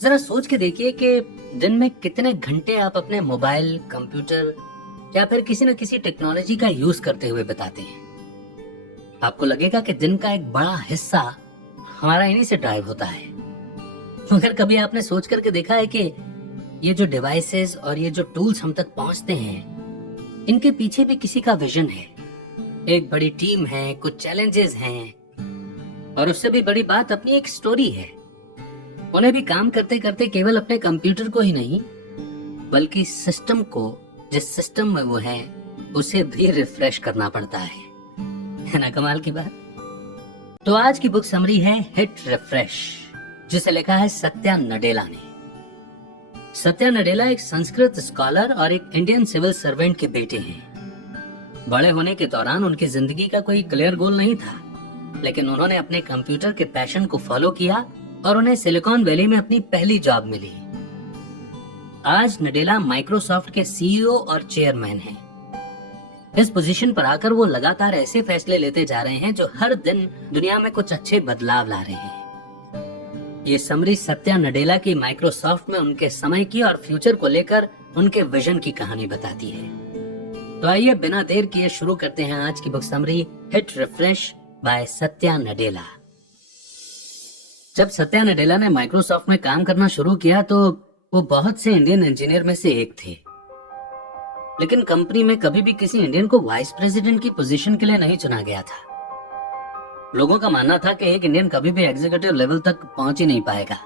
जरा सोच के देखिए कि दिन में कितने घंटे आप अपने मोबाइल, कंप्यूटर या फिर किसी न किसी टेक्नोलॉजी का यूज करते हुए बताते हैं। आपको लगेगा कि दिन का एक बड़ा हिस्सा हमारा इन्हीं से ड्राइव होता है। मगर कभी आपने सोच करके देखा है कि ये जो डिवाइसेस और ये जो टूल्स हम तक पहुंचते हैं, इनके पीछे भी किसी का विजन है, एक बड़ी टीम है, कुछ चैलेंजेस हैं और उससे भी बड़ी बात अपनी एक स्टोरी है। उन्हें भी काम करते करते केवल अपने कंप्यूटर को ही नहीं बल्कि सिस्टम को, जिस सिस्टम में वो है, उसे भी रिफ्रेश करना पड़ता है ना कमाल की बात। तो आज की बुक समरी है हिट रिफ्रेश, जिसे लिखा है सत्या नडेला ने। सत्या नडेला एक संस्कृत स्कॉलर और एक इंडियन सिविल सर्वेंट के बेटे हैं। बड़े होने के दौरान उनकी जिंदगी का कोई क्लियर गोल नहीं था, लेकिन उन्होंने अपने कंप्यूटर के पैशन को फॉलो किया और उन्हें सिलिकॉन वैली में अपनी पहली जॉब मिली। आज नडेला माइक्रोसॉफ्ट के सीईओ और चेयरमैन हैं। इस पोजीशन पर आकर वो लगातार ऐसे फैसले लेते जा रहे हैं जो हर दिन दुनिया में कुछ अच्छे बदलाव ला रहे हैं। ये समरी सत्या नडेला की माइक्रोसॉफ्ट में उनके समय की और फ्यूचर को लेकर उनके विजन की कहानी बताती है। तो आइए बिना देर किए शुरू करते हैं आज की book summary hit refresh by Satya Nadella. जब सत्या नडेला ने माइक्रोसॉफ्ट में काम करना शुरू किया तो वो बहुत से इंडियन इंजीनियर में से एक थे, लेकिन कंपनी में कभी भी किसी इंडियन को वाइस प्रेसिडेंट की पोजीशन के लिए नहीं चुना गया था। लोगों का मानना था कि एक इंडियन कभी भी एग्जीक्यूटिव लेवल तक पहुंच ही नहीं पाएगा,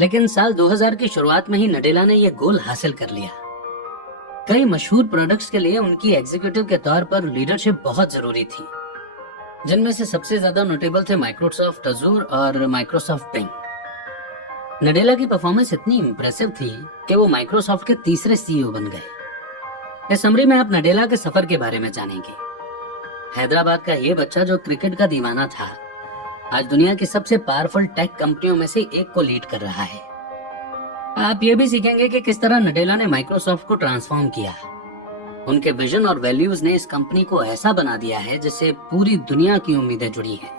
लेकिन साल 2000 की शुरुआत में ही नडेला ने यह गोल हासिल कर लिया। कई मशहूर प्रोडक्ट्स के लिए उनकी एग्जीक्यूटिव के तौर पर लीडरशिप बहुत जरूरी थी, जिनमें से सबसे ज्यादा नोटेबल थे माइक्रोसॉफ्ट अजूर और माइक्रोसॉफ्ट बिंग। नडेला की परफॉर्मेंस इतनी इंप्रेसिव थी कि वो माइक्रोसॉफ्ट के तीसरे सीईओ बन गए। इस समरी में आप नडेला के सफर के बारे में जानेंगे। हैदराबाद का ये बच्चा जो क्रिकेट का दीवाना था, आज दुनिया की सबसे पावरफुल टेक कंपनियों में से एक को लीड कर रहा है। आप ये भी सीखेंगे कि किस तरह नडेला ने माइक्रोसॉफ्ट को ट्रांसफॉर्म किया। उनके विजन और वैल्यूज ने इस कंपनी को ऐसा बना दिया है जिससे पूरी दुनिया की उम्मीदें जुड़ी हैं।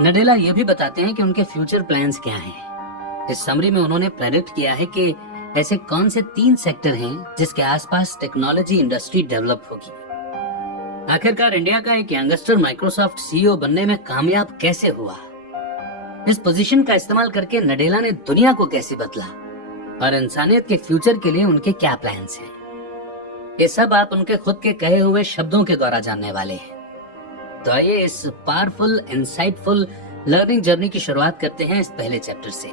नडेला ये भी बताते हैं कि उनके फ्यूचर प्लान्स क्या हैं। इस समरी में उन्होंने प्रेडिक्ट किया है कि ऐसे कौन से 3 सेक्टर हैं जिसके आसपास टेक्नोलॉजी इंडस्ट्री डेवलप होगी। आखिरकार इंडिया का एक यंगस्टर माइक्रोसॉफ्ट सीईओ बनने में कामयाब कैसे हुआ, इस पोजीशन का इस्तेमाल करके नडेला ने दुनिया को कैसे बदला और इंसानियत के फ्यूचर के लिए उनके क्या प्लान्स हैं, ये सब आप उनके खुद के कहे हुए शब्दों के द्वारा जानने वाले हैं। तो आइए इस पावरफुल, इंसाइटफुल लर्निंग जर्नी की शुरुआत करते हैं इस पहले चैप्टर से,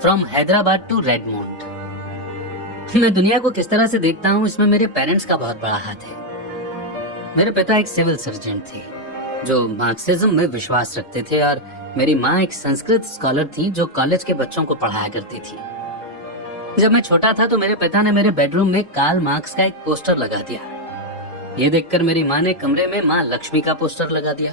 फ्रॉम हैदराबाद टू रेडमोंट। मैं दुनिया को किस तरह से देखता हूँ, इसमें मेरे पेरेंट्स का बहुत बड़ा हाथ है। मेरे पिता एक सिविल सर्जन थे जो मार्क्सिज्म में विश्वास रखते थे और मेरी माँ एक संस्कृत स्कॉलर थी जो कॉलेज के बच्चों को पढ़ाया करती थी। जब मैं छोटा था तो मेरे पिता ने मेरे बेडरूम में कार्ल मार्क्स का एक पोस्टर लगा दिया। ये देखकर मेरी माँ ने कमरे में माँ लक्ष्मी का पोस्टर लगा दिया।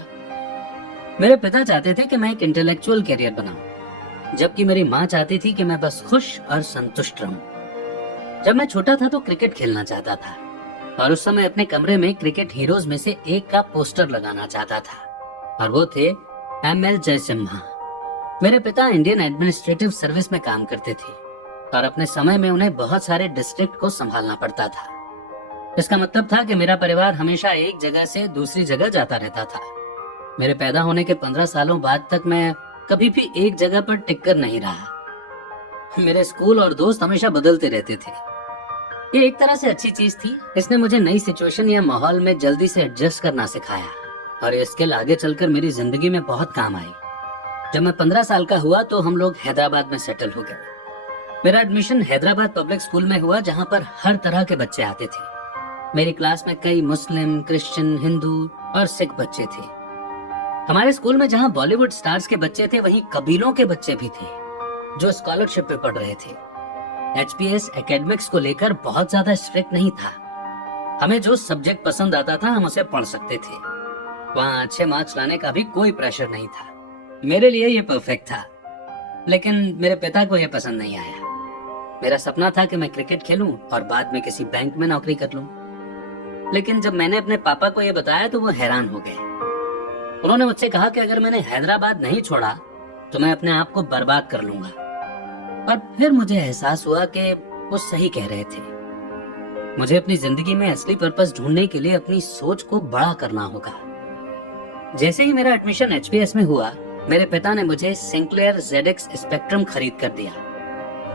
मेरे पिता चाहते थे कि मैं एक इंटेलेक्चुअल कैरियर बनाऊं, जबकि मेरी माँ चाहती थी कि मैं बस खुश और संतुष्ट रहूं। जब मैं छोटा था तो क्रिकेट खेलना चाहता था और उस समय अपने कमरे में क्रिकेट हीरोज में से एक का पोस्टर लगाना चाहता था और वो थे एमएल जयसिम्हा। मेरे पिता इंडियन एडमिनिस्ट्रेटिव सर्विस में काम करते थे और अपने समय में उन्हें बहुत सारे डिस्ट्रिक्ट को संभालना पड़ता था। इसका मतलब था कि मेरा परिवार हमेशा एक जगह से दूसरी जगह जाता रहता था। मेरे पैदा होने के 15 सालों बाद तक मैं कभी भी एक जगह पर टिककर नहीं रहा। मेरे स्कूल और दोस्त हमेशा बदलते रहते थे। ये एक तरह से अच्छी चीज थी। इसने मुझे नई सिचुएशन या माहौल में जल्दी से एडजस्ट करना सिखाया और ये स्किल आगे चलकर मेरी जिंदगी में बहुत काम आई। जब मैं 15 साल का हुआ तो हम लोग हैदराबाद में सेटल हो गए। मेरा एडमिशन हैदराबाद पब्लिक स्कूल में हुआ, जहाँ पर हर तरह के बच्चे आते थे। मेरी क्लास में कई मुस्लिम, क्रिश्चियन, हिंदू और सिख बच्चे थे। हमारे स्कूल में जहाँ बॉलीवुड स्टार्स के बच्चे थे, वहीं कबीलों के बच्चे भी थे जो स्कॉलरशिप पे पढ़ रहे थे। HPS एकेडमिक्स को लेकर बहुत ज्यादा स्ट्रिक्ट नहीं था। हमें जो सब्जेक्ट पसंद आता था हम उसे पढ़ सकते थे। वहाँ अच्छे मार्क्स लाने का भी कोई प्रेशर नहीं था। मेरे लिए ये परफेक्ट था, लेकिन मेरे पिता को यह पसंद नहीं आया। मेरा सपना था कि मैं क्रिकेट खेलूं और बाद में किसी बैंक में नौकरी कर लूं। लेकिन जब मैंने अपने पापा को यह बताया तो वो हैरान हो गए। उन्होंने मुझसे कहा कि अगर मैंने हैदराबाद नहीं छोड़ा तो मैं अपने आप को बर्बाद कर लूंगा। और फिर मुझे एहसास हुआ कि वो सही कह रहे थे। मुझे अपनी जिंदगी में असली पर्पस ढूंढने के लिए अपनी सोच को बड़ा करना होगा। जैसे ही मेरा एडमिशन एचपीएस में हुआ, मेरे पिता ने मुझे सिंक्लेयर ZX स्पेक्ट्रम खरीद कर दिया।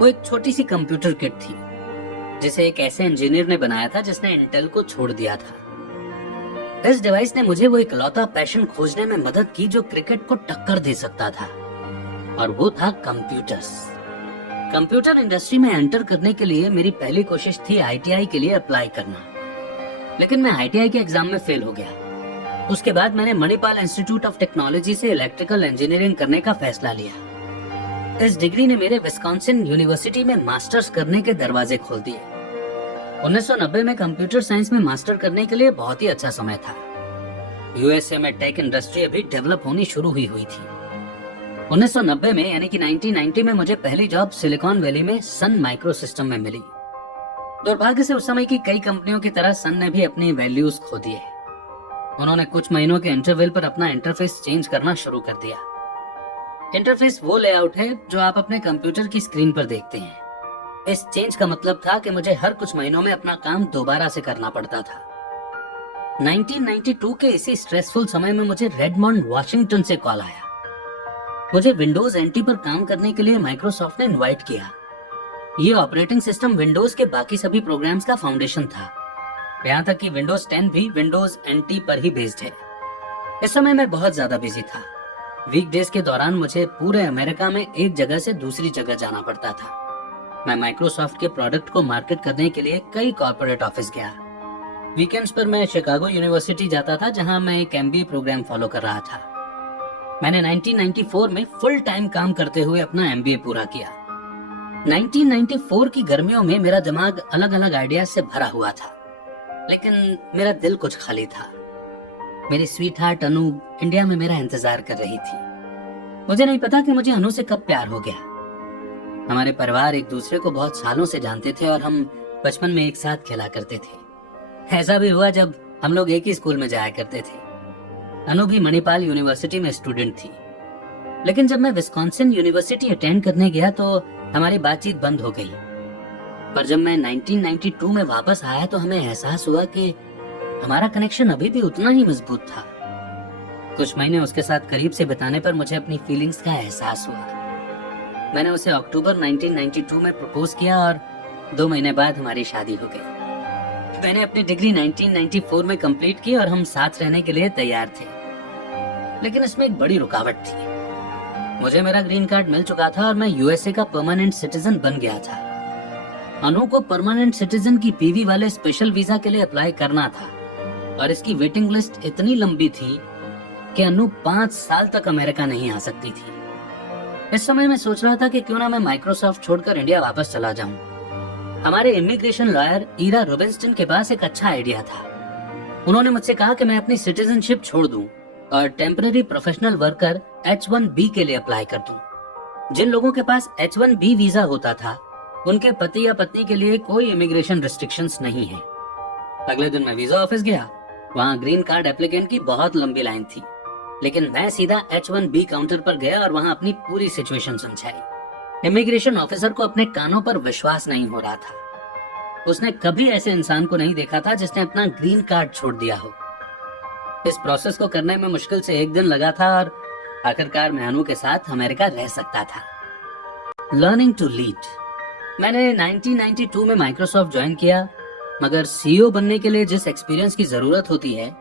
वो एक छोटी सी कंप्यूटर किट थी जिसे एक ऐसे इंजीनियर ने बनाया था जिसने इंटेल को छोड़ दिया था। इस डिवाइस ने मुझे वो इकलौता पैशन खोजने में मदद की जो क्रिकेट को टक्कर दे सकता था, और वो था कंप्यूटर्स। कंप्यूटर इंडस्ट्री में एंटर करने के लिए मेरी पहली कोशिश थी आईटीआई के लिए अप्लाई करना, लेकिन मैं आईटीआई के एग्जाम में फेल हो गया। उसके बाद मैंने मणिपाल इंस्टीट्यूट ऑफ टेक्नोलॉजी से इलेक्ट्रिकल इंजीनियरिंग करने का फैसला लिया। इस डिग्री ने मेरे विस्कॉन्सिन यूनिवर्सिटी में मास्टर्स करने के दरवाजे खोल दिए। 1990 में कंप्यूटर साइंस में मास्टर करने के लिए बहुत ही अच्छा समय था। यूएसए में टेक इंडस्ट्री अभी डेवलप होनी शुरू हुई थी। 1990 में यानी कि 1990 में मुझे पहली जॉब सिलिकॉन वैली में सन माइक्रो सिस्टम में मिली। दुर्भाग्य से उस समय की कई कंपनियों की तरह सन ने भी अपनी वैल्यूज खो दिए। उन्होंने कुछ महीनों के इंटरवल पर अपना इंटरफेस चेंज करना शुरू कर दिया। इंटरफेस वो लेआउट है जो आप अपने कंप्यूटर की स्क्रीन पर देखते हैं। इस चेंज का मतलब था कि मुझे हर कुछ महीनों में अपना काम दोबारा से करना पड़ता था। 1992 के इसी स्ट्रेसफुल समय में मुझे रेडमंड वॉशिंगटन से कॉल आया। मुझे विंडोज एनटी पर काम करने के लिए माइक्रोसॉफ्ट ने इनवाइट किया। ये ऑपरेटिंग सिस्टम विंडोज के बाकी सभी प्रोग्राम्स का फाउंडेशन था, यहाँ तक कि विंडोज 10 भी विंडोज एनटी पर ही बेस्ड है। इस समय मैं बहुत ज्यादा बिजी था। वीकडेज के दौरान मुझे पूरे अमेरिका में एक जगह से दूसरी जगह जाना पड़ता था। मैं माइक्रोसॉफ्ट के प्रोडक्ट को मार्केट करने के लिए कई कॉर्पोरेट ऑफिस गया। वीकेंड्स पर मैं शिकागो यूनिवर्सिटी जाता था, जहां मैं एक एमबीए प्रोग्राम फॉलो कर रहा था। मैंने 1994 में फुल टाइम काम करते हुए अपना एमबीए पूरा किया। 1994 की गर्मियों में मेरा दिमाग अलग अलग आइडियाज से भरा हुआ था, लेकिन मेरा दिल कुछ खाली था। मेरी स्वीट हार्ट अनु इंडिया में मेरा इंतजार कर रही थी। मुझे नहीं पता कि मुझे अनु से कब प्यार हो गया। हमारे परिवार एक दूसरे को बहुत सालों से जानते थे और हम बचपन में एक साथ खेला करते थे। ऐसा भी हुआ जब हम लोग एक ही स्कूल में जाया करते थे। अनु भी मणिपाल यूनिवर्सिटी में स्टूडेंट थी, लेकिन जब मैं विस्कॉन्सिन यूनिवर्सिटी अटेंड करने गया तो हमारी बातचीत बंद हो गई। पर जब मैं 1992 में वापस आया तो हमें एहसास हुआ कि हमारा कनेक्शन अभी भी उतना ही मजबूत था। कुछ महीने उसके साथ करीब से बिताने पर मुझे अपनी फीलिंग्स का एहसास हुआ। मैंने उसे अक्टूबर 1992 में प्रपोज किया और 2 महीने बाद हमारी शादी हो गई। मैंने अपनी डिग्री 1994 में कंप्लीट की और हम साथ रहने के लिए तैयार थे, लेकिन इसमें एक बड़ी रुकावट थी। मुझे मेरा ग्रीन कार्ड मिल चुका था और मैं यूएसए का परमानेंट सिटीजन बन गया था। अनु को परमानेंट सिटीजन की पीवी वाले स्पेशल वीजा के लिए अप्लाई करना था, और इसकी वेटिंग लिस्ट इतनी लंबी थी कि अनु 5 साल तक अमेरिका नहीं आ सकती थी। इस समय मैं सोच रहा था कि क्यों ना मैं माइक्रोसॉफ्ट छोड़कर इंडिया वापस चला जाऊं। हमारे इमिग्रेशन लॉयर ईरा रोबिन्सटन के पास एक अच्छा आइडिया था। उन्होंने मुझसे कहा कि मैं अपनी सिटीजनशिप छोड़ दूं और टेम्पररी प्रोफेशनल वर्कर H1B के लिए अप्लाई कर दूं। जिन लोगों के पास H1B वीजा होता था, उनके पति या पत्नी के लिए कोई इमिग्रेशन रिस्ट्रिक्शंस नहीं है। अगले दिन मैं वीजा ऑफिस गया। वहाँ ग्रीन कार्ड एप्लीकेंट की बहुत लंबी लाइन थी, लेकिन मैं सीधा H1B काउंटर पर गया और वहाँ अपनी पूरी सिचुएशन समझाई। इमिग्रेशन ऑफिसर को अपने कानों पर विश्वास नहीं हो रहा था। उसने कभी ऐसे इंसान को नहीं देखा था जिसने अपना ग्रीन कार्ड छोड़ दिया हो। इस प्रोसेस को करने में मुश्किल से 1 दिन लगा था और आखिरकार मैं अनु के साथ अमेरिका रह सकता था। Learning to lead. मैंने 1992 में माइक्रोसॉफ्ट ज्वाइन किया, मगर सीईओ बनने के लिए जिस एक्सपीरियंस की जरूरत होती है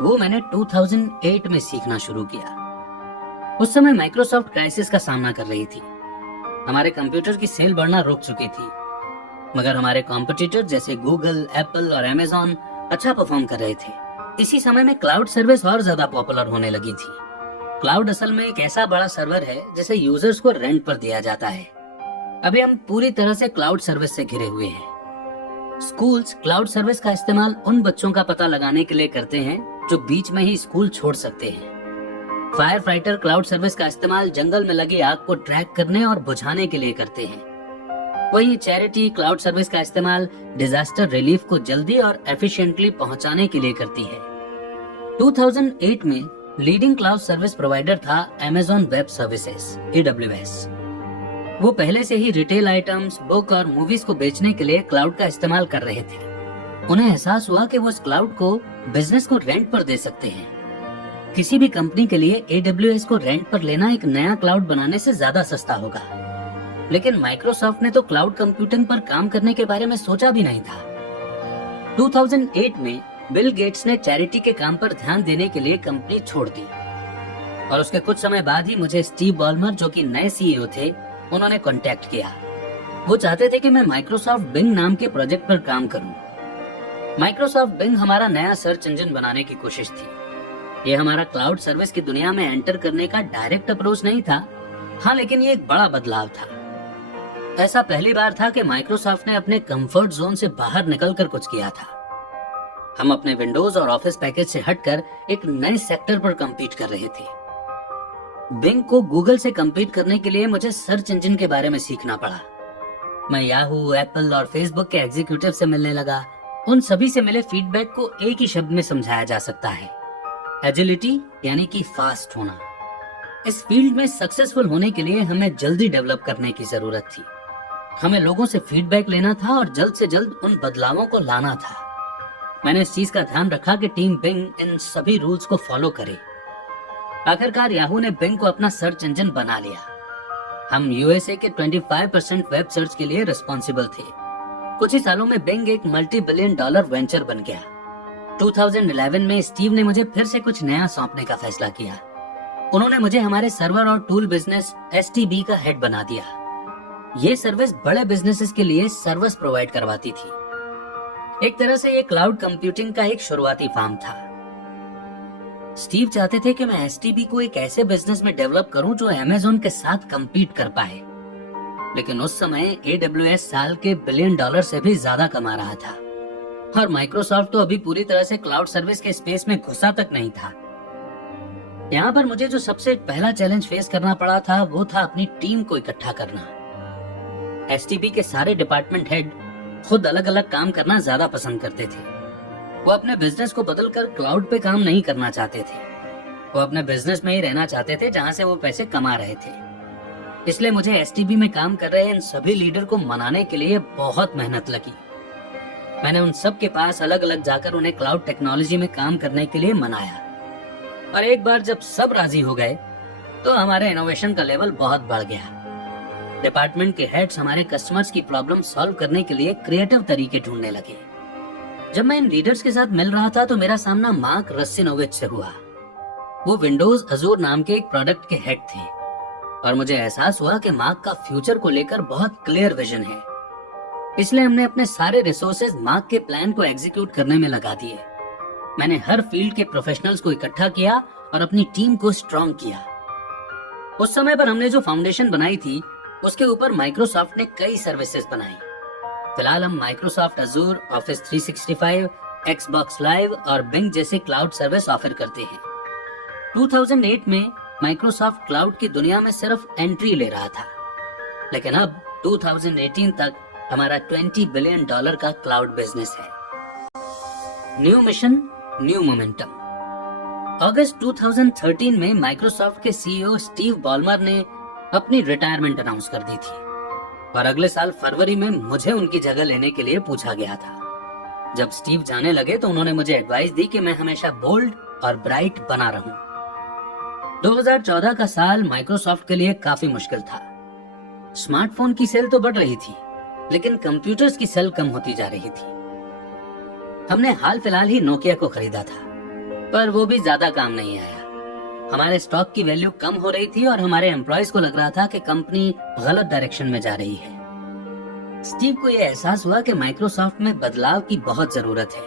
वो मैंने 2008 में सीखना शुरू किया। उस समय माइक्रोसॉफ्ट क्राइसिस का सामना कर रही थी। हमारे कंप्यूटर की सेल बढ़ना रुक चुकी थी, मगर हमारे कॉम्पिटिटर जैसे गूगल, एप्पल और अमेजॉन अच्छा परफॉर्म कर रहे थे। इसी समय में क्लाउड सर्विस और ज्यादा पॉपुलर होने लगी थी। क्लाउड असल में एक ऐसा बड़ा सर्वर है जिसे यूजर्स को रेंट पर दिया जाता है। अभी हम पूरी तरह से क्लाउड सर्विस से घिरे हुए हैं। स्कूल्स क्लाउड सर्विस का इस्तेमाल उन बच्चों का पता लगाने के लिए करते हैं जो बीच में ही स्कूल छोड़ सकते हैं। फायर फाइटर क्लाउड सर्विस का इस्तेमाल जंगल में लगी आग को ट्रैक करने और बुझाने के लिए करते हैं। वहीं चैरिटी क्लाउड सर्विस का इस्तेमाल डिजास्टर रिलीफ को जल्दी और एफिशिएंटली पहुंचाने के लिए करती है। 2008 में लीडिंग क्लाउड सर्विस प्रोवाइडर था Amazon वेब सर्विसेज AWS। वो पहले से ही रिटेल आइटम्स, बुक और मूवीज को बेचने के लिए क्लाउड का इस्तेमाल कर रहे थे। उन्हें एहसास हुआ कि वो इस क्लाउड को बिजनेस को रेंट पर दे सकते हैं। किसी भी कंपनी के लिए AWS को रेंट पर लेना एक नया क्लाउड बनाने से ज्यादा सस्ता होगा, लेकिन माइक्रोसॉफ्ट ने तो क्लाउड कंप्यूटिंग पर काम करने के बारे में सोचा भी नहीं था। 2008 में बिल गेट्स ने चैरिटी के काम पर ध्यान देने के लिए कंपनी छोड़ दी और उसके कुछ समय बाद ही मुझे स्टीव बॉलमर, जो कि नए CEO थे, उन्होंने कांटेक्ट किया। वो चाहते थे कि मैं माइक्रोसॉफ्ट बिंग नाम के प्रोजेक्ट पर काम करूं। माइक्रोसॉफ्ट बिंग हमारा नया सर्च इंजन बनाने की कोशिश थी। ये हमारा क्लाउड सर्विस की दुनिया में एंटर करने का डायरेक्ट अप्रोच नहीं था, हाँ, लेकिन ये एक बड़ा बदलाव था। ऐसा पहली बार था कि माइक्रोसॉफ्ट ने अपने कंफर्ट जोन से बाहर निकलकर कुछ किया था। हम अपने विंडोज और ऑफिस पैकेज से हटकर एक नए सेक्टर पर compete कर रहे थे। बिंग को गूगल से compete करने के लिए मुझे सर्च इंजन के बारे में सीखना पड़ा। मैं याहू, एप्पल और फेसबुक के एग्जीक्यूटिव से मिलने लगा। उन सभी से मिले फीडबैक को एक ही शब्द में समझाया जा सकता है, एजिलिटी, यानी कि फास्ट होना। इस फील्ड में सक्सेसफुल होने के लिए हमें जल्दी डेवलप करने की जरूरत थी। हमें लोगों से फीडबैक लेना था और जल्द से जल्द उन बदलावों को लाना था। मैंने इस चीज का ध्यान रखा कि टीम बिंग इन सभी रूल्स को फॉलो करे। आखिरकार याहू ने बिंग को अपना सर्च इंजन बना लिया। हम USA के 25% वेब सर्च के लिए रिस्पॉन्सिबल थे। कुछ ही सालों में बिंग एक $multi-billion वेंचर बन गया। 2011 में स्टीव ने मुझे फिर से कुछ नया सौंपने का फैसला किया। उन्होंने मुझे हमारे सर्वर और टूल बिजनेस STB का हेड बना दिया। ये सर्विस बड़े बिजनेसेस के लिए सर्विस प्रोवाइड करवाती थी। एक तरह से ये क्लाउड कंप्यूटिंग का एक शुरुआती फार्म था। स्टीव चाहते थे कि मैं STB को एक ऐसे बिजनेस में डेवलप करूं जो Amazon के साथ compete कर पाए, लेकिन उस समय AWS साल के $1 बिलियन से भी ज्यादा कमा रहा था और माइक्रोसॉफ्ट तो अभी पूरी तरह से क्लाउड सर्विस के स्पेस में घुसा तक नहीं था। यहाँ पर मुझे जो सबसे पहला चैलेंज फेस करना पड़ा था वो था अपनी टीम को इकट्ठा करना। STB के सारे डिपार्टमेंट हेड खुद अलग अलग काम करना ज्यादा पसंद करते थे। वो अपने बिजनेस को बदलकर क्लाउड पे काम नहीं करना चाहते थे। वो अपने बिजनेस में ही रहना चाहते थे जहां से वो पैसे कमा रहे थे। इसलिए मुझे STB में काम कर रहे इन सभी लीडर को मनाने के लिए बहुत मेहनत लगी। मैंने उन सब के पास अलग अलग जाकर उन्हें क्लाउड टेक्नोलॉजी में काम करने के लिए मनाया और एक बार जब सब राजी हो गए तो हमारे इनोवेशन का लेवल बहुत बढ़ गया। डिपार्टमेंट के हेड्स हमारे कस्टमर्स की प्रॉब्लम सॉल्व करने के लिए क्रिएटिव तरीके ढूंढने लगे। जब मैं इन लीडर्स के साथ मिल रहा था तो मेरा सामना मार्क रस्सिनोविच से हुआ। वो विंडोज अजूर नाम के एक प्रोडक्ट के हेड थे और मुझे एहसास हुआ कि मार्क का फ्यूचर को लेकर बहुत क्लियर विजन है। इसलिए हमने अपने सारे रिसोर्सेज मार्क के प्लान को एग्जीक्यूट करने में लगा दिए। मैंने हर फील्ड के प्रोफेशनल्स को इकट्ठा किया और अपनी टीम को स्ट्रॉन्ग किया। उस समय पर हमने जो फाउंडेशन बनाई थी उसके ऊपर माइक्रोसॉफ्ट ने कई सर्विसेज बनाई। फिलहाल हम Microsoft Azzur, office 365, Xbox live और बिंग जैसे क्लाउड सर्विस ऑफर करते हैं। 2008 में माइक्रोसॉफ्ट क्लाउड की दुनिया में सिर्फ एंट्री ले रहा था, लेकिन अब 2018 तक हमारा $20 बिलियन का क्लाउड बिजनेस है। New mission, new momentum. अगस्त 2013 में माइक्रोसॉफ्ट के CEO स्टीव बॉलमर ने अपनी रिटायरमेंट अनाउंस कर दी थी और अगले साल फरवरी में मुझे उनकी जगह लेने के लिए पूछा गया था। जब स्टीव जाने लगे तो उन्होंने मुझे एडवाइस दी कि मैं हमेशा बोल्ड और ब्राइट बना रहूं। 2014 का साल माइक्रोसॉफ्ट के लिए काफी मुश्किल था। स्मार्टफोन की सेल तो बढ़ रही थी, लेकिन कंप्यूटर्स की सेल कम होती जा रही थी। हमने हाल फिलहाल ही नोकिया को खरीदा था, पर वो भी ज्यादा काम नहीं आया। हमारे स्टॉक की वैल्यू कम हो रही थी और हमारे एम्प्लॉयज को लग रहा था कि कंपनी गलत डायरेक्शन में जा रही है। स्टीव को यह एहसास हुआ कि माइक्रोसॉफ्ट में बदलाव की बहुत जरूरत है।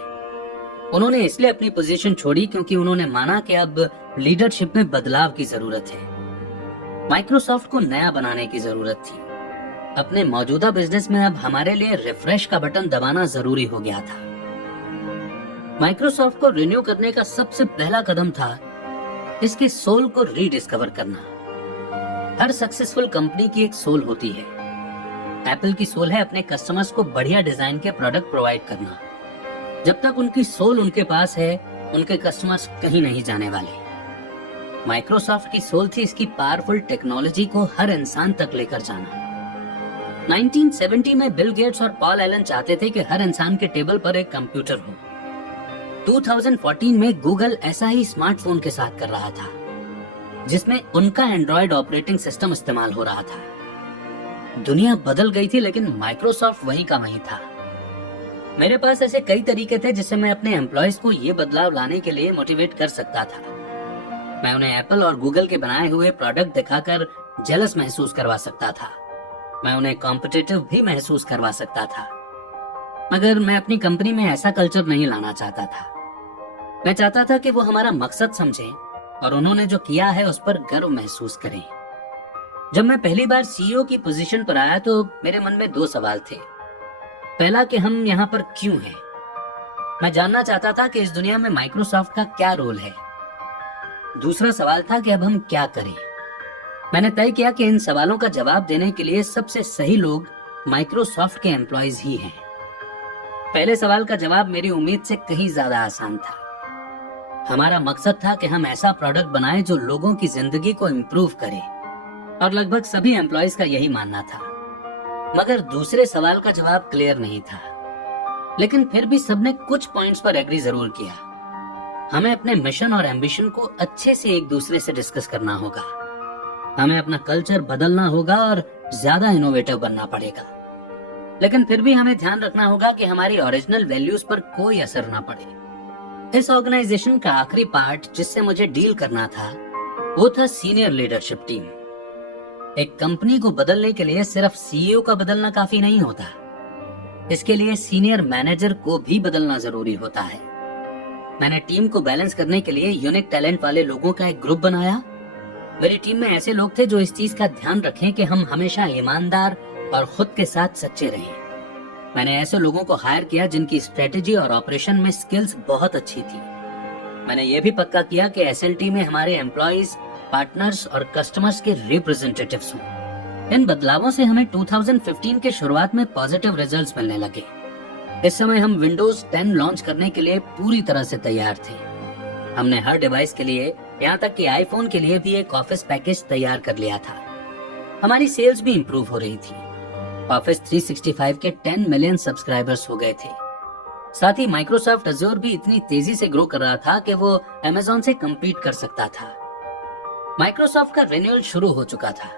उन्होंने इसलिए अपनी पोजीशन छोड़ी क्योंकि उन्होंने माना कि अब लीडरशिप में बदलाव की जरूरत है। माइक्रोसॉफ्ट को नया बनाने की जरूरत थी। अपने मौजूदा बिजनेस में अब हमारे लिए रिफ्रेश का बटन दबाना जरूरी हो गया था। माइक्रोसॉफ्ट को रिन्यू करने का सबसे पहला कदम था इसके सोल को रीडिस्कवर करना। हर सक्सेसफुल कंपनी की एक सोल होती है। एप्पल की सोल है अपने कस्टमर्स को बढ़िया डिजाइन के प्रोडक्ट प्रोवाइड करना। जब तक उनकी सोल उनके पास है, उनके कस्टमर्स कहीं नहीं जाने वाले। माइक्रोसॉफ्ट की सोल थी इसकी पावरफुल टेक्नोलॉजी को हर इंसान तक लेकर जाना। 1970 में बिल गेट्स और पॉल एलन चाहते थे कि हर इंसान के टेबल पर एक कंप्यूटर हो। 2014 में गूगल ऐसा ही स्मार्टफोन के साथ कर रहा था, जिसमें उनका एंड्रॉयड ऑपरेटिंग सिस्टम इस्तेमाल हो रहा था। दुनिया बदल गई थी, लेकिन माइक्रोसॉफ्ट वहीं का वहीं था। मेरे पास ऐसे कई तरीके थे जिससे मैं अपने एम्प्लॉयज को ये बदलाव लाने के लिए मोटिवेट कर सकता था। मैं उन्हें एप्पल और गूगल के बनाए हुए प्रोडक्ट दिखाकर जेलस महसूस करवा सकता था। मैं उन्हें कॉम्पिटिटिव भी महसूस करवा सकता था। मगर मैं अपनी कंपनी में ऐसा कल्चर नहीं लाना चाहता था। मैं चाहता था कि वो हमारा मकसद समझें और उन्होंने जो किया है उस पर गर्व महसूस करें। जब मैं पहली बार सीईओ की पोजीशन पर आया तो मेरे मन में 2 सवाल थे। पहला कि हम यहाँ पर क्यों हैं? मैं जानना चाहता था कि इस दुनिया में माइक्रोसॉफ्ट का क्या रोल है। दूसरा सवाल था कि अब हम क्या करें। मैंने तय किया कि इन सवालों का जवाब देने के लिए सबसे सही लोग माइक्रोसॉफ्ट के एम्प्लॉयज ही हैं। पहले सवाल का जवाब मेरी उम्मीद से कहीं ज्यादा आसान था। हमारा मकसद था कि हम ऐसा प्रोडक्ट बनाएं जो लोगों की जिंदगी को इम्प्रूव करे, और लगभग सभी एम्प्लॉयज का यही मानना था। मगर दूसरे सवाल का जवाब क्लियर नहीं था, लेकिन फिर भी सबने कुछ पॉइंट्स पर एग्री जरूर किया। हमें अपने मिशन और एम्बिशन को अच्छे से एक दूसरे से डिस्कस करना होगा। हमें अपना कल्चर बदलना होगा और ज्यादा इनोवेटिव बनना पड़ेगा। लेकिन फिर भी हमें ध्यान रखना होगा कि हमारी ओरिजिनल वैल्यूज पर कोई असर ना पड़े। इस ऑर्गेनाइजेशन का आखिरी पार्ट जिससे मुझे डील करना था वो था सीनियर लीडरशिप टीम। एक कंपनी को बदलने के लिए सिर्फ सीईओ का बदलना काफी नहीं होता, इसके लिए सीनियर मैनेजर को भी बदलना जरूरी होता है। मैंने टीम को बैलेंस करने के लिए यूनिक टैलेंट वाले लोगों का एक ग्रुप बनाया। मेरी टीम में ऐसे लोग थे जो इस चीज का ध्यान रखें कि हम हमेशा ईमानदार और खुद के साथ सच्चे रहें। मैंने ऐसे लोगों को हायर किया जिनकी स्ट्रेटेजी और ऑपरेशन में स्किल्स बहुत अच्छी थी। मैंने ये भी पक्का किया कि एसएलटी में हमारे एम्प्लॉयज, पार्टनर्स और कस्टमर्स के रिप्रेजेंटेटिव्स हों। इन बदलावों से हमें 2015 के शुरुआत में पॉजिटिव रिजल्ट्स मिलने लगे। इस समय हम विंडोज 10 लॉन्च करने के लिए पूरी तरह से तैयार थे। हमने हर डिवाइस के लिए, यहाँ तक कि आईफोन के लिए भी एक ऑफिस पैकेज तैयार कर लिया था। हमारी सेल्स भी इंप्रूव हो रही थी। ऑफिस 365 के 10 मिलियन सब्सक्राइबर्स हो गए थे। साथ ही माइक्रोसॉफ्ट अज़ूर भी इतनी तेजी से ग्रो कर रहा था कि वो अमेज़न से कम्पीट कर सकता था। माइक्रोसॉफ्ट का रिन्यूअल शुरू हो चुका था,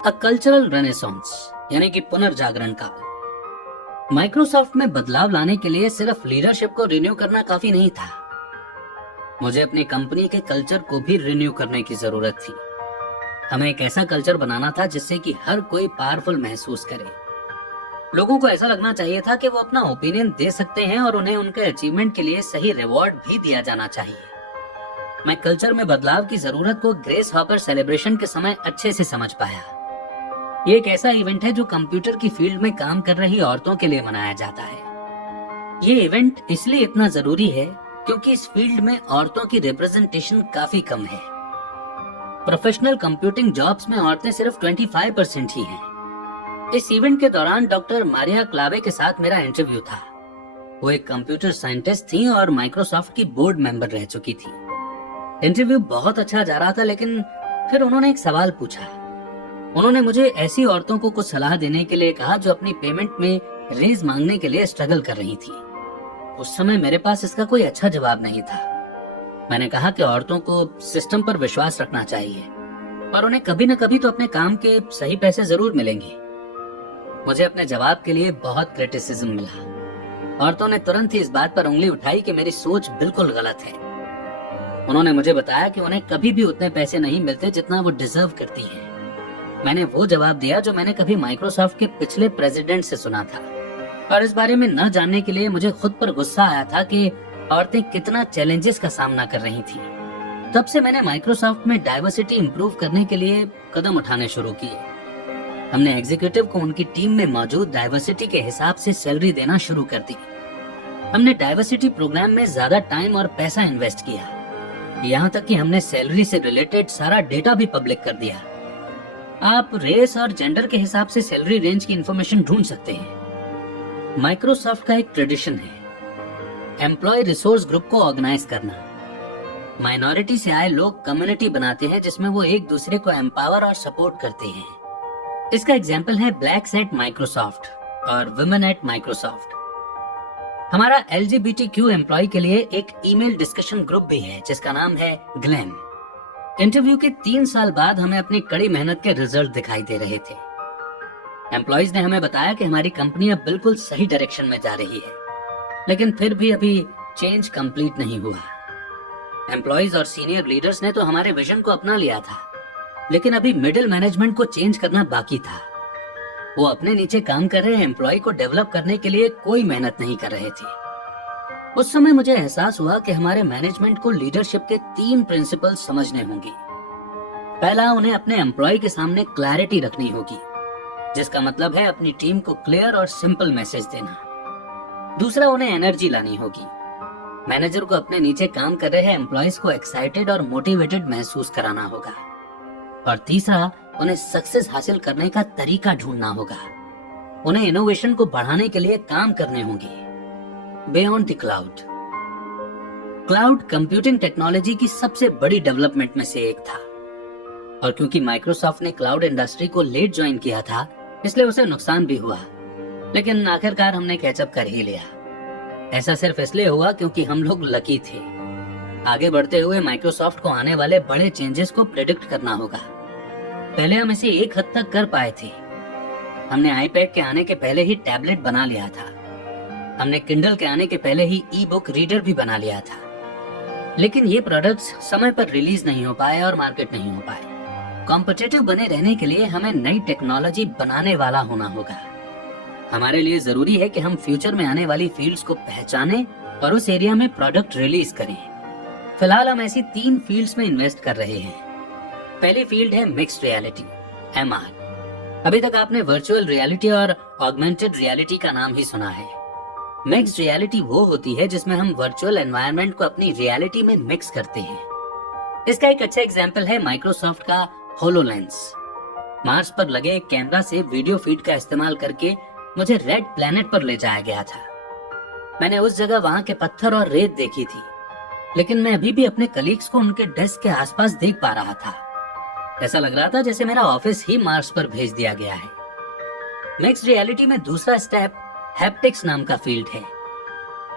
अ कल्चरल रेनेसांस यानी कि पुनर्जागरण काल। माइक्रोसॉफ्ट में बदलाव लाने के लिए सिर्फ लीडरशिप को रिन्यू करना काफी नहीं था, मुझे अपनी कंपनी के कल्चर को भी रिन्यू करने की जरूरत थी। हमें एक ऐसा कल्चर बनाना था जिससे कि हर कोई पावरफुल महसूस करे। लोगों को ऐसा लगना चाहिए था कि वो अपना ओपिनियन दे सकते हैं और उन्हें उनके अचीवमेंट के लिए सही रिवॉर्ड भी दिया जाना चाहिए। मैं कल्चर में बदलाव की जरूरत को ग्रेस हॉपर सेलिब्रेशन के समय अच्छे से समझ पाया। ये एक ऐसा इवेंट है जो कंप्यूटर की फील्ड में काम कर रही औरतों के लिए मनाया जाता है। ये इवेंट इसलिए इतना जरूरी है क्योंकि इस फील्ड में औरतों की रिप्रेजेंटेशन काफी कम है। प्रोफेशनल कंप्यूटिंग जॉब्स में औरतें सिर्फ 25% ही हैं। इस इवेंट के दौरान डॉक्टर मारिया क्लावे के साथ मेरा इंटरव्यू था। वो एक कंप्यूटर साइंटिस्ट थी और माइक्रोसॉफ्ट की बोर्ड मेंबर रह चुकी थी। इंटरव्यू बहुत अच्छा जा रहा था, लेकिन फिर उन्होंने एक सवाल पूछा। उन्होंने मुझे ऐसी औरतों को कुछ सलाह देने के लिए कहा जो अपनी पेमेंट में रेज मांगने के लिए स्ट्रगल कर रही थी। उस समय मेरे पास इसका कोई अच्छा जवाब नहीं था। मैंने कहा कि औरतों को सिस्टम पर विश्वास रखना चाहिए और उन्हें कभी न कभी तो अपने काम के सही पैसे जरूर मिलेंगे। मुझे अपने जवाब के लिए बहुत क्रिटिसिज्म मिला। औरतों ने तुरंत ही इस बात पर उंगली उठाई कि मेरी सोच बिल्कुल गलत है। उन्होंने मुझे बताया कि उन्हें कभी भी उतने पैसे नहीं मिलते जितना वो डिजर्व करती हैं। मैंने वो जवाब दिया जो मैंने कभी माइक्रोसॉफ्ट के पिछले प्रेसिडेंट से सुना था, और इस बारे में न जानने के लिए मुझे खुद पर गुस्सा आया था कि औरतें कितना चैलेंजेस का सामना कर रही थी। तब से मैंने माइक्रोसॉफ्ट में डाइवर्सिटी इंप्रूव करने के लिए कदम उठाने शुरू किए। हमने एग्जीक्यूटिव को उनकी टीम में मौजूद डाइवर्सिटी के हिसाब से सैलरी देना शुरू कर दी। हमने डाइवर्सिटी प्रोग्राम में ज्यादा टाइम और पैसा इन्वेस्ट किया, यहाँ तक कि हमने सैलरी से रिलेटेड सारा डेटा भी पब्लिक कर दिया। आप रेस और जेंडर के हिसाब से सैलरी रेंज की इंफॉर्मेशन ढूंढ सकते हैं। माइक्रोसॉफ्ट का एक ट्रेडिशन है एम्प्लॉय रिसोर्स ग्रुप को ऑर्गेनाइज करना। माइनॉरिटी से आए लोग कम्युनिटी बनाते हैं जिसमें वो एक दूसरे को एम्पावर और सपोर्ट करते हैं। इसका एग्जाम्पल है ब्लैक्स एट माइक्रोसॉफ्ट और वुमेन एट माइक्रोसॉफ्ट। हमारा LGBTQ एम्प्लॉय के लिए एक ईमेल डिस्कशन ग्रुप भी है जिसका नाम है ग्लेन। इंटरव्यू के 3 साल बाद हमें अपनी कड़ी मेहनत के रिजल्ट दिखाई दे रहे थे। एम्प्लॉयज ने हमें बताया कि हमारी कंपनी अब बिल्कुल सही डायरेक्शन में जा रही है, लेकिन फिर भी अभी चेंज कंप्लीट नहीं हुआ। एम्प्लॉयज और सीनियर लीडर्स ने तो हमारे विजन को अपना लिया था, लेकिन अभी मिडिल मैनेजमेंट को चेंज करना बाकी था। वो अपने नीचे काम कर रहे एम्प्लॉय को डेवलप करने के लिए कोई मेहनत नहीं कर रहे थे। उस समय मुझे एहसास हुआ कि हमारे मैनेजमेंट को लीडरशिप के 3 प्रिंसिपल समझने होंगे। पहला, उन्हें अपने एम्प्लॉय के सामने क्लैरिटी रखनी होगी, जिसका मतलब है अपनी टीम को क्लियर और सिंपल मैसेज देना। दूसरा, उन्हें एनर्जी लानी होगी। मैनेजर को अपने नीचे काम कर रहे एम्प्लॉयज को एक्साइटेड और मोटिवेटेड महसूस कराना होगा। और तीसरा, उन्हें सक्सेस हासिल करने का तरीका ढूंढना होगा। उन्हें इनोवेशन को बढ़ाने के लिए काम करने होंगे। Beyond the cloud. Cloud computing technology की सबसे बड़ी डेवलपमेंट में से एक था, और क्योंकि माइक्रोसॉफ्ट ने क्लाउड इंडस्ट्री को लेट ज्वाइन किया था, इसलिए उसे नुकसान भी हुआ, लेकिन आखिरकार हमने कैचअप कर ही लिया। ऐसा सिर्फ इसलिए हुआ क्योंकि हम लोग लकी थे। आगे बढ़ते हुए माइक्रोसॉफ्ट को आने वाले बड़े चेंजेस को प्रेडिक्ट करना होगा। पहले हम इसे एक हद तक कर पाए थे। हमने आईपैड के आने के पहले ही टैबलेट बना लिया था। हमने किंडल के आने के पहले ही ई बुक रीडर भी बना लिया था। लेकिन ये प्रोडक्ट्स समय पर रिलीज नहीं हो पाए और मार्केट नहीं हो पाए। कॉम्पिटिटिव बने रहने के लिए हमें नई टेक्नोलॉजी बनाने वाला होना होगा। हमारे लिए जरूरी है कि हम फ्यूचर में आने वाली फील्ड्स को पहचानें और उस एरिया में प्रोडक्ट रिलीज करें। फिलहाल हम ऐसी 3 फील्ड्स में इन्वेस्ट कर रहे हैं। पहली फील्ड है मिक्स्ड रियलिटी, MR। अभी तक आपने वर्चुअल रियलिटी और ऑगमेंटेड रियलिटी का नाम ही सुना है। मिक्स्ड रियलिटी वो होती है जिसमें हम वर्चुअल एनवायरनमेंट को अपनी रियलिटी में मिक्स करते हैं। इसका एक अच्छा एग्जांपल है माइक्रोसॉफ्ट का होलोलेंस। मार्स पर लगे एक कैमरा से वीडियो फीड का इस्तेमाल करके मुझे रेड प्लेनेट पर ले जाया गया था। मैंने उस जगह वहां के पत्थर और रेत देखी थी, लेकिन मैं अभी भी अपने कलीग्स को उनके डेस्क के आसपास देख पा रहा था। ऐसा लग रहा था जैसे मेरा ऑफिस ही मार्स पर भेज दिया गया है। मिक्स्ड रियलिटी में दूसरा स्टेप हैप्टिक्स नाम का फील्ड है।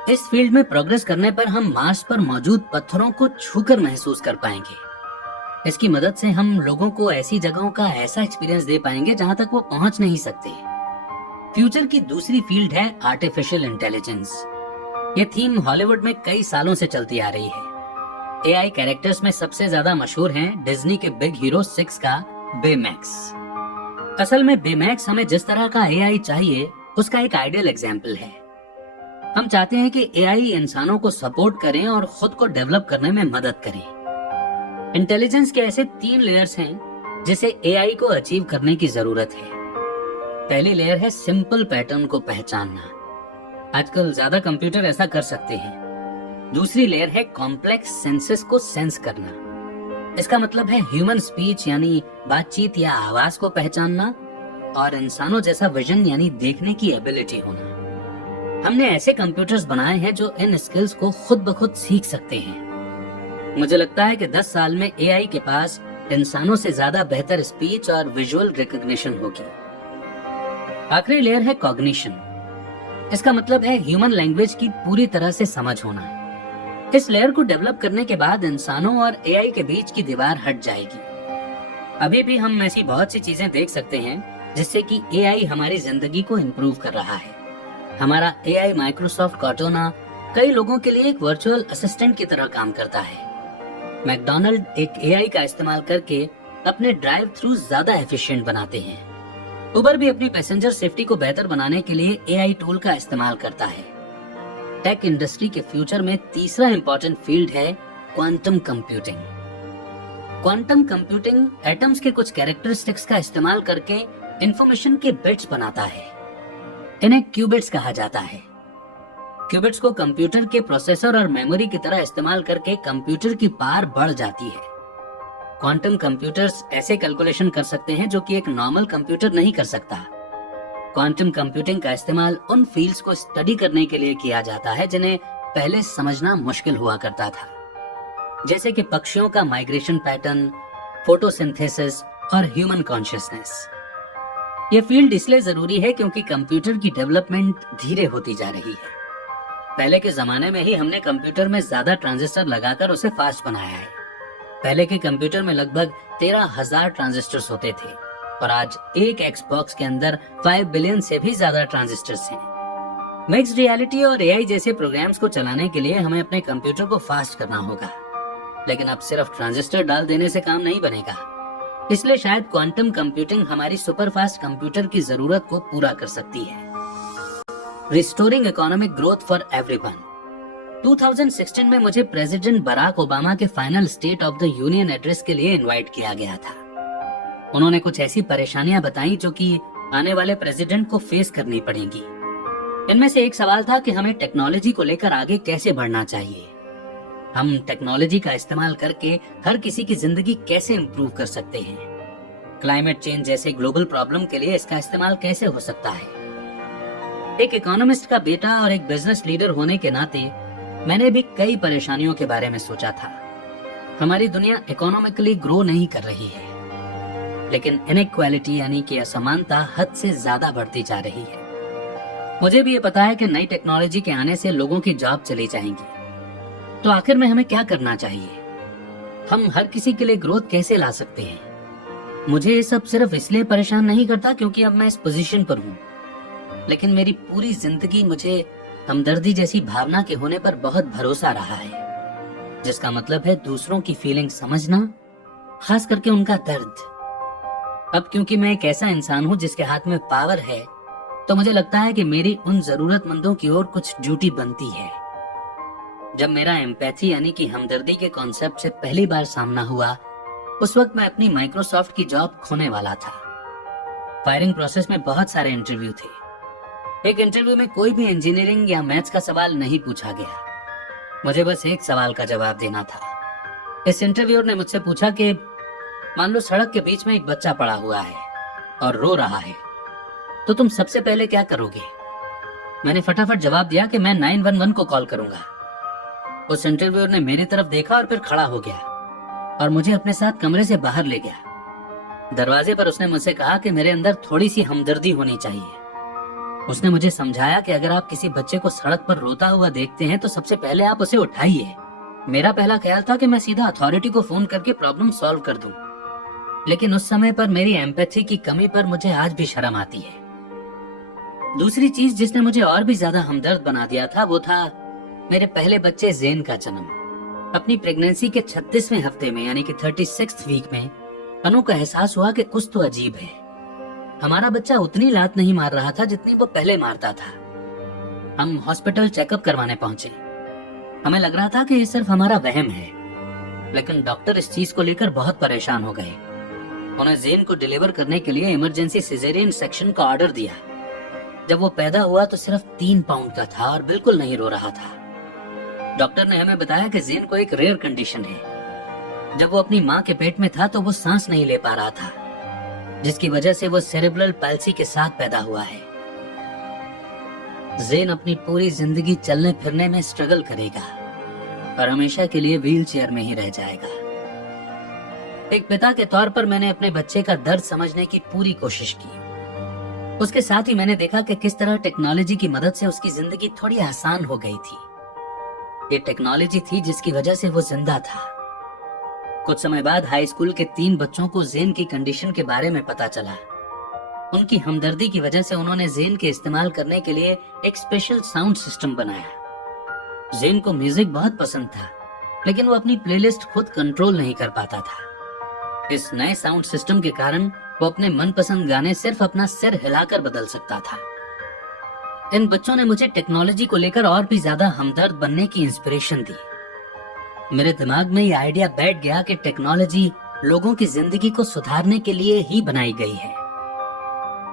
इस फील्ड में प्रोग्रेस करने पर हम मार्स पर मौजूद पत्थरों को छूकर महसूस कर पाएंगे। इसकी मदद से हम लोगों को ऐसी जगहों का ऐसा एक्सपीरियंस दे पाएंगे जहां तक वो पहुंच नहीं सकते। फ्यूचर की दूसरी फील्ड है आर्टिफिशियल इंटेलिजेंस। ये थीम हॉलीवुड में कई सालों से चलती आ रही है। AI कैरेक्टर्स में सबसे ज्यादा मशहूर हैं डिज्नी के बिग हीरो 6 का बेमैक्स। असल में बेमैक्स हमें जिस तरह का AI चाहिए उसका एक आइडियल एग्जाम्पल है। हम चाहते हैं कि AI इंसानों को सपोर्ट करें और खुद को डेवलप करने में मदद करें। इंटेलिजेंस के ऐसे 3 लेयर्स हैं जिसे AI को अचीव करने की जरूरत है। पहली लेयर है सिंपल पैटर्न को पहचानना। आजकल ज्यादा कंप्यूटर ऐसा कर सकते हैं। दूसरी लेयर है कॉम्प्लेक्स सेंसेस को सेंस करना। इसका मतलब है ह्यूमन स्पीच यानी बातचीत या आवाज को पहचानना, और इंसानों जैसा विजन यानी देखने की एबिलिटी होना। हमने ऐसे कंप्यूटर्स बनाए हैं जो इन स्किल्स को खुद ब खुद सीख सकते हैं। मुझे लगता है कि 10 साल में AI के पास इंसानों से ज्यादा बेहतर स्पीच और विजुअल रिकॉग्निशन होगी। आखिरी लेयर है कॉग्निशन। इसका मतलब है ह्यूमन लैंग्वेज की पूरी तरह से समझ होना। इस लेयर को डेवलप करने के बाद इंसानों और AI के बीच की दीवार हट जाएगी। अभी भी हम ऐसी बहुत सी चीजें देख सकते हैं जिससे कि AI हमारी जिंदगी को इम्प्रूव कर रहा है। हमारा AI माइक्रोसॉफ्ट कॉर्टाना कई लोगों के लिए एक वर्चुअल असिस्टेंट की तरह काम करता है। मैकडॉनल्ड एक AI का इस्तेमाल करके अपने ड्राइव थ्रू ज्यादा एफिशिएंट बनाते हैं। उबर भी अपनी पैसेंजर सेफ्टी को बेहतर बनाने के लिए AI टूल का इस्तेमाल करता है। टेक इंडस्ट्री के फ्यूचर में तीसरा इंपॉर्टेंट फील्ड है quantum computing. Quantum computing atoms के कुछ कैरेक्टरिस्टिक्स का इस्तेमाल करके इंफॉर्मेशन के बिट्स बनाता है। इन्हें क्यूबिट्स कहा जाता है। क्यूबिट्स को कंप्यूटर के प्रोसेसर और मेमोरी की तरह इस्तेमाल करके कंप्यूटर की पावर बढ़ जाती है। क्वांटम कंप्यूटर्स ऐसे कैलकुलेशन कर सकते हैं जो कि एक नॉर्मल कंप्यूटर नहीं कर सकता। क्वांटम कंप्यूटिंग का इस्तेमाल उन फील्ड्स को स्टडी करने के लिए किया जाता है जिन्हें पहले समझना मुश्किल हुआ करता था, जैसे कि पक्षियों का माइग्रेशन पैटर्न, फोटोसिंथेसिस और ह्यूमन कॉन्शियसनेस। ये फील्ड इसलिए जरूरी है क्योंकि कंप्यूटर की डेवलपमेंट धीरे होती जा रही है। पहले के जमाने में ही हमने कंप्यूटर में ज्यादा ट्रांजिस्टर लगाकर उसे फास्ट बनाया है। पहले के कंप्यूटर में लगभग 13,000 ट्रांजिस्टर्स होते थे और आज एक एक्सबॉक्स के अंदर 5 बिलियन से भी ज्यादा ट्रांजिस्टर्स हैं। मिक्स्ड रियलिटी और एआई जैसे प्रोग्राम्स को चलाने के लिए हमें अपने कंप्यूटर को फास्ट करना होगा, लेकिन अब सिर्फ ट्रांजिस्टर डाल देने से काम नहीं बनेगा। इसलिए शायद क्वांटम कंप्यूटिंग हमारी सुपर फास्ट कंप्यूटर की जरूरत को पूरा कर सकती है। Restoring economic growth for everyone. 2016 में मुझे प्रेसिडेंट बराक ओबामा के final state of the union address के लिए इनवाइट किया गया था। उन्होंने कुछ ऐसी परेशानियां बताई जो कि आने वाले प्रेसिडेंट को फेस करनी पड़ेंगी। इनमें से एक सवाल था कि हमें टेक्नोलॉजी को लेकर आगे कैसे बढ़ना चाहिए। हम टेक्नोलॉजी का इस्तेमाल करके हर किसी की जिंदगी कैसे इम्प्रूव कर सकते हैं। क्लाइमेट चेंज जैसे ग्लोबल प्रॉब्लम के लिए इसका इस्तेमाल कैसे हो सकता है। एक इकोनॉमिस्ट का बेटा और एक बिजनेस लीडर होने के नाते मैंने भी कई परेशानियों के बारे में सोचा था। हमारी दुनिया इकोनॉमिकली ग्रो नहीं कर रही है, लेकिन इनइक्वालिटी यानी कि असमानता हद से ज्यादा बढ़ती जा रही है। मुझे भी ये पता है कि नई टेक्नोलॉजी के आने से लोगों की जॉब चली जाएंगी। तो आखिर में हमें क्या करना चाहिए? हम हर किसी के लिए ग्रोथ कैसे ला सकते हैं? मुझे ये सब सिर्फ इसलिए परेशान नहीं करता क्योंकि अब मैं इस पोजीशन पर हूँ, लेकिन मेरी पूरी जिंदगी मुझे हमदर्दी जैसी भावना के होने पर बहुत भरोसा रहा है, जिसका मतलब है दूसरों की फीलिंग समझना, खास करके उनका दर्द। अब क्योंकि मैं एक ऐसा इंसान हूँ जिसके हाथ में पावर है, तो मुझे लगता है कि मेरी उन जरूरतमंदों की ओर कुछ ड्यूटी बनती है। जब मेरा एम्पैथी यानी कि हमदर्दी के कॉन्सेप्ट से पहली बार सामना हुआ, उस वक्त मैं अपनी माइक्रोसॉफ्ट की जॉब खोने वाला था। फायरिंग प्रोसेस में बहुत सारे इंटरव्यू थे। एक इंटरव्यू में कोई भी इंजीनियरिंग या मैथ्स का सवाल नहीं पूछा गया। मुझे बस एक सवाल का जवाब देना था। इस इंटरव्यूअर ने मुझसे पूछा कि मान लो सड़क के बीच में एक बच्चा पड़ा हुआ है और रो रहा है, तो तुम सबसे पहले क्या करोगे? मैंने फटाफट जवाब दिया कि मैं 911 को कॉल करूंगा। उस इंटरव्यूअर ने मेरी तरफ देखा और फिर खड़ा हो गया और मुझे अपने साथ कमरे से बाहर ले गया। दरवाजे पर उसने मुझसे कहा कि मेरे अंदर थोड़ी सी हमदर्दी होनी चाहिए। उसने मुझे समझाया कि अगर आप किसी बच्चे को सड़क पर रोता हुआ देखते हैं तो सबसे पहले आप उसे उठाइए। मेरा पहला ख्याल था कि मैं सीधा अथॉरिटी को फोन करके प्रॉब्लम सॉल्व कर दूं, लेकिन उस समय पर मेरी एम्पैथी की कमी पर मुझे आज भी शर्म आती है। दूसरी चीज जिसने मुझे और भी ज्यादा हमदर्द बना दिया था वो था मेरे पहले बच्चे ज़ेन का जन्म। अपनी प्रेगनेंसी के 36वें हफ्ते में यानी कि 36th वीक में अनु को एहसास हुआ कि कुछ तो अजीब है। हमारा बच्चा उतनी लात नहीं मार रहा था जितनी वो पहले मारता था। हम हॉस्पिटल चेकअप करवाने पहुंचे। हमें लग रहा था कि ये सिर्फ हमारा वहम है, लेकिन डॉक्टर इस चीज को लेकर बहुत परेशान हो गए। उन्हें ज़ेन को डिलीवर करने के लिए इमरजेंसी सिजेरियन सेक्शन का ऑर्डर दिया। जब वो पैदा हुआ तो सिर्फ 3 पाउंड का था और बिल्कुल नहीं रो रहा था। डॉक्टर ने हमें बताया कि ज़ेन को एक रेयर कंडीशन है। जब वो अपनी माँ के पेट में था तो वो सांस नहीं ले पा रहा था, जिसकी वजह से वो सेरेब्रल पैल्सी के साथ पैदा हुआ है। ज़ेन अपनी पूरी जिंदगी चलने फिरने में स्ट्रगल करेगा और हमेशा के लिए व्हील चेयर में ही रह जाएगा। एक पिता के तौर पर मैंने अपने बच्चे का दर्द समझने की पूरी कोशिश की। उसके साथ ही मैंने देखा कि किस तरह टेक्नोलॉजी की मदद से उसकी जिंदगी थोड़ी आसान हो गई थी। ये टेक्नोलॉजी थी जिसकी वजह से वो जिंदा था। कुछ समय बाद हाई स्कूल के 3 बच्चों को ज़ेन की कंडीशन के बारे में पता चला। उनकी हमदर्दी की वजह से उन्होंने ज़ेन के इस्तेमाल करने के लिए एक स्पेशल साउंड सिस्टम बनाया। ज़ेन को म्यूजिक बहुत पसंद था, लेकिन वो अपनी प्लेलिस्ट खुद कंट्रोल नहीं कर पाता था। इस नए साउंड सिस्टम के कारण वो अपने मनपसंद गाने सिर्फ अपना सिर हिलाकर बदल सकता था। इन बच्चों ने मुझे टेक्नोलॉजी को लेकर और भी ज्यादा हमदर्द बनने की इंस्पिरेशन दी। मेरे दिमाग में ये आइडिया बैठ गया कि टेक्नोलॉजी लोगों की जिंदगी को सुधारने के लिए ही बनाई गई है,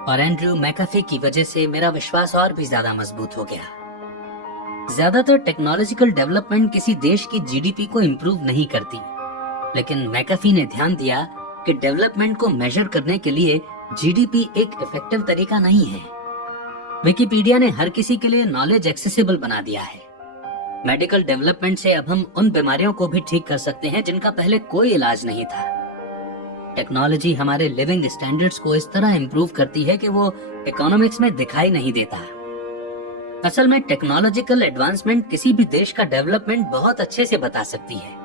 और एंड्रयू मैकाफी की वजह से मेरा विश्वास और भी ज्यादा मजबूत हो गया। ज्यादातर टेक्नोलॉजिकल डेवलपमेंट किसी देश की जीडीपी को इम्प्रूव नहीं करती, लेकिन मैकाफी ने ध्यान दिया कि डेवलपमेंट को मेजर करने के लिए जीडीपी एक इफेक्टिव तरीका नहीं है। विकिपीडिया ने हर किसी के लिए नॉलेज एक्सेसिबल बना दिया है। मेडिकल डेवलपमेंट से अब हम उन बीमारियों को भी ठीक कर सकते हैं जिनका पहले कोई इलाज नहीं था। टेक्नोलॉजी हमारे लिविंग स्टैंडर्ड्स को इस तरह इम्प्रूव करती है कि वो इकोनॉमिक्स में दिखाई नहीं देता। असल में टेक्नोलॉजिकल एडवांसमेंट किसी भी देश का डेवलपमेंट बहुत अच्छे से बता सकती है।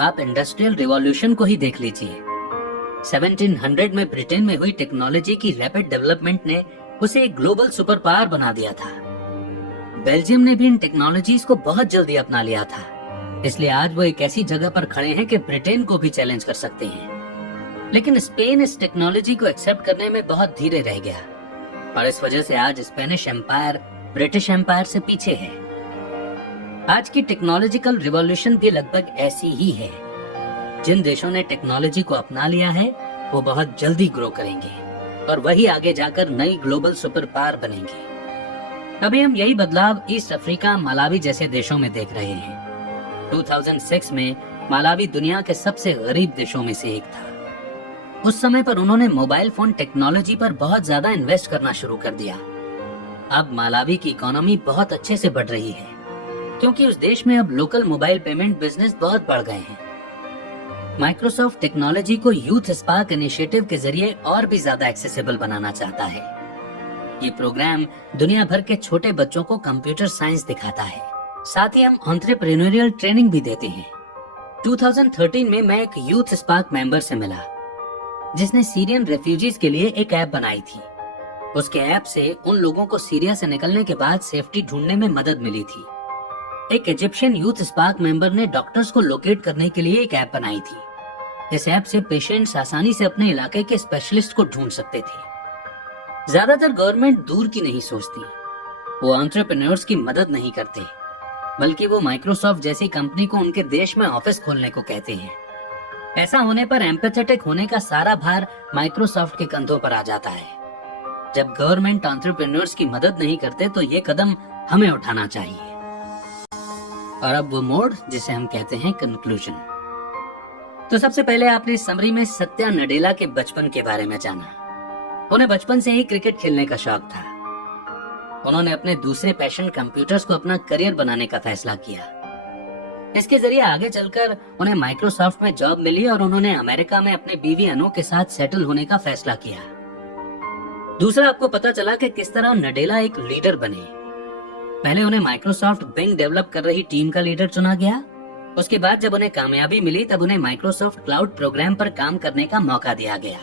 आप इंडस्ट्रियल रिवॉल्यूशन को ही देख लीजिए। 1700 में ब्रिटेन में हुई टेक्नोलॉजी की रैपिड डेवलपमेंट ने उसे एक ग्लोबल सुपर पावर बना दिया था। बेल्जियम ने भी इन टेक्नोलॉजीज को बहुत जल्दी अपना लिया था, इसलिए आज वो एक ऐसी जगह पर खड़े हैं कि ब्रिटेन को भी चैलेंज कर सकते हैं। लेकिन स्पेन इस टेक्नोलॉजी को एक्सेप्ट करने में बहुत धीरे रह गया और इस वजह से आज स्पेनिश एम्पायर ब्रिटिश एम्पायर से पीछे है। आज की टेक्नोलॉजिकल रिवॉल्यूशन भी लगभग ऐसी ही है। जिन देशों ने टेक्नोलॉजी को अपना लिया है वो बहुत जल्दी ग्रो करेंगे और वही आगे जाकर नई ग्लोबल सुपर पावर बनेंगे। अभी हम यही बदलाव ईस्ट अफ्रीका, मालावी जैसे देशों में देख रहे हैं। 2006 में मालावी दुनिया के सबसे गरीब देशों में से एक था। उस समय पर उन्होंने मोबाइल फोन टेक्नोलॉजी पर बहुत ज्यादा इन्वेस्ट करना शुरू कर दिया। अब मालावी की इकोनॉमी बहुत अच्छे से बढ़ रही है क्योंकि उस देश में अब लोकल मोबाइल पेमेंट बिजनेस बहुत बढ़ गए हैं। माइक्रोसॉफ्ट टेक्नोलॉजी को यूथ स्पार्क इनिशिएटिव के जरिए और भी ज्यादा एक्सेसिबल बनाना चाहता है। ये प्रोग्राम दुनिया भर के छोटे बच्चों को कंप्यूटर साइंस दिखाता है। साथ ही हम एंटरप्रेन्योरियल ट्रेनिंग भी देते हैं। 2013 में मैं एक यूथ स्पार्क मेंबर से मिला जिसने सीरियन रेफ्यूजीज के लिए एक ऐप बनाई थी। उसके ऐप से उन लोगों को सीरिया से निकलने के बाद सेफ्टी ढूंढने में मदद मिली थी। एक इजिप्शियन यूथ स्पार्क मेंबर ने डॉक्टर्स को लोकेट करने के लिए एक ऐप बनाई थी। इस ऐप से पेशेंट्स आसानी से अपने इलाके के स्पेशलिस्ट को ढूंढ सकते थे। ज्यादातर गवर्नमेंट दूर की नहीं सोचती, वो एंटरप्रेन्योर्स की मदद नहीं करते, बल्कि वो माइक्रोसॉफ्ट जैसी कंपनी को उनके देश में ऑफिस खोलने को कहते हैं। ऐसा होने पर एम्पैथेटिक होने का सारा भार माइक्रोसॉफ्ट के कंधों पर आ जाता है। जब गवर्नमेंट एंटरप्रेन्योर्स की मदद नहीं करते तो ये कदम हमें उठाना चाहिए। और अब वो मोड जिसे हम कहते हैं कंक्लूजन। तो सबसे पहले आपने समरी में सत्या नडेला के बचपन के बारे में जाना। उन्हें बचपन से ही क्रिकेट खेलने का शौक था। उन्होंने अपने दूसरे पैशन कंप्यूटर्स को अपना करियर बनाने का फैसला किया। इसके जरिए आगे चलकर उन्हें माइक्रोसॉफ्ट में जॉब मिली और उन्होंने अमेरिका में अपने बीवी अनु के साथ सेटल होने का फैसला किया। दूसरा, आपको पता चला कि किस तरह नडेला एक लीडर बने। पहले उन्हें माइक्रोसॉफ्ट बिंग डेवलप कर रही टीम का लीडर चुना गया। उसके बाद जब उन्हें कामयाबी मिली तब उन्हें माइक्रोसॉफ्ट क्लाउड प्रोग्राम पर काम करने का मौका दिया गया।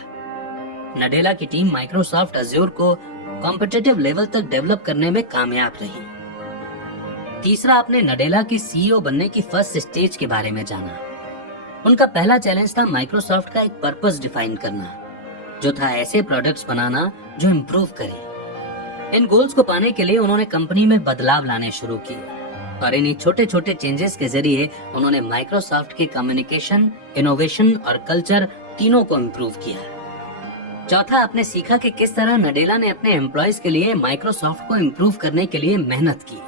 नडेला की टीम माइक्रोसॉफ्ट अज्योर को कॉम्पिटिटिव लेवल तक डेवलप करने में कामयाब रही। तीसरा, आपने नडेला की सीईओ बनने की फर्स्ट स्टेज के बारे में जाना। उनका पहला चैलेंज था माइक्रोसॉफ्ट का एक पर्पस डिफाइन करना, जो था ऐसे प्रोडक्ट्स बनाना जो इम्प्रूव करें। इन गोल्स को पाने के लिए उन्होंने कंपनी में बदलाव लाने शुरू किए और इन्हीं छोटे छोटे चेंजेस के जरिए उन्होंने माइक्रोसॉफ्ट के कम्युनिकेशन, इनोवेशन और कल्चर तीनों को इम्प्रूव किया। चौथा, आपने सीखा कि किस तरह नडेला ने अपने एम्प्लॉयज के लिए माइक्रोसॉफ्ट को इम्प्रूव करने के लिए मेहनत की।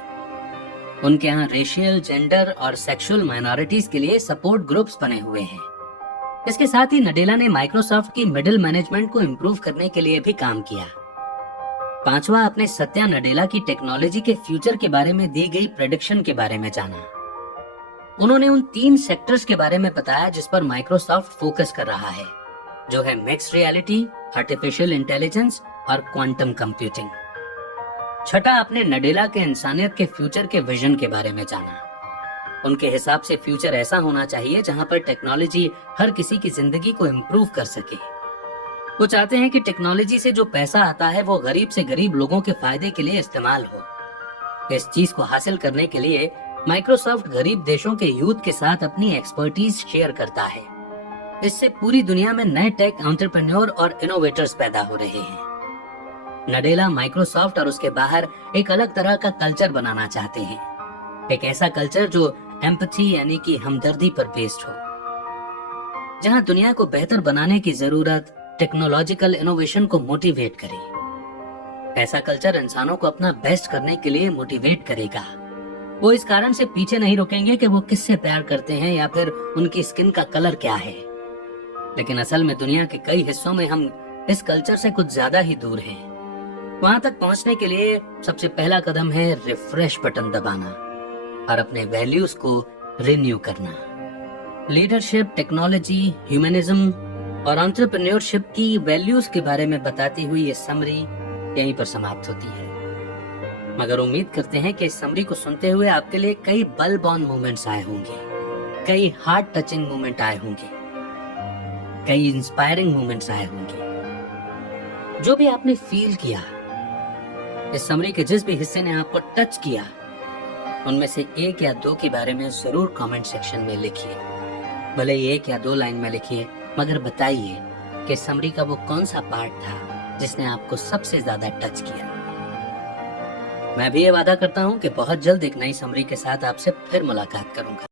उनके यहाँ रेशियल, जेंडर और सेक्सुअल माइनॉरिटीज के लिए सपोर्ट ग्रुप्स बने हुए हैं। इसके साथ ही नडेला ने माइक्रोसॉफ्ट की मिडिल मैनेजमेंट को इम्प्रूव करने के लिए भी काम किया। पांचवा, आपने सत्या नडेला की टेक्नोलॉजी के फ्यूचर के बारे में दी गई प्रेडिक्शन के बारे में जाना। उन्होंने उन 3 सेक्टर्स के बारे में बताया जिस पर माइक्रोसॉफ्ट फोकस कर रहा है, जो है मिक्स्ड रियलिटी, आर्टिफिशियल इंटेलिजेंस और क्वांटम कंप्यूटिंग। छठा, आपने नडेला के इंसानियत के फ्यूचर के विजन के बारे में जाना। उनके हिसाब से फ्यूचर ऐसा होना चाहिए जहां पर टेक्नोलॉजी हर किसी की जिंदगी को इम्प्रूव कर सके। वो चाहते हैं कि टेक्नोलॉजी से जो पैसा आता है वो गरीब से गरीब लोगों के फायदे के लिए इस्तेमाल हो। इस चीज को हासिल करने के लिए माइक्रोसॉफ्ट गरीब देशों के यूथ के साथ अपनी एक्सपर्टीज शेयर करता है। इससे पूरी दुनिया में नए टेक एंटरप्रेन्योर और इनोवेटर्स पैदा हो रहे हैं। नडेला माइक्रोसॉफ्ट और उसके बाहर एक अलग तरह का कल्चर बनाना चाहते हैं, एक ऐसा कल्चर जो एम्पैथी यानी कि हमदर्दी पर बेस्ड हो, जहां दुनिया को बेहतर बनाने की जरूरत टेक्नोलॉजिकल इनोवेशन को मोटिवेट करे। ऐसा कल्चर इंसानों को अपना बेस्ट करने के लिए मोटिवेट करेगा। वो इस कारण से पीछे नहीं रुकेंगे कि वो किससे प्यार करते हैं या फिर उनकी स्किन का कलर क्या है, लेकिन असल में दुनिया के कई हिस्सों में हम इस कल्चर से कुछ ज्यादा ही दूर हैं। वहां तक पहुंचने के लिए सबसे पहला कदम है रिफ्रेश बटन दबाना और अपने वैल्यूज को रिन्यू करना। लीडरशिप, टेक्नोलॉजी, ह्यूमनिज्म और एंटरप्रेन्योरशिप की वैल्यूज के बारे में बताती हुई ये समरी यहीं पर समाप्त होती है। मगर उम्मीद करते हैं कि इस समरी को सुनते हुए आपके लिए कई बल बॉर्न मोमेंट्स आए होंगे, कई हार्ट टचिंग मोमेंट आए होंगे, कई इंस्पायरिंग मोमेंट्स आए होंगे। जो भी आपने फील किया, इस समरी के जिस भी हिस्से ने आपको टच किया, उनमें से एक या दो के बारे में जरूर कमेंट सेक्शन में लिखिए। भले ही 1 या 2 लाइन में लिखिए, मगर बताइए कि समरी का वो कौन सा पार्ट था जिसने आपको सबसे ज्यादा टच किया। मैं भी ये वादा करता हूँ कि बहुत जल्द एक नई समरी के साथ आपसे फिर मुलाकात करूंगा।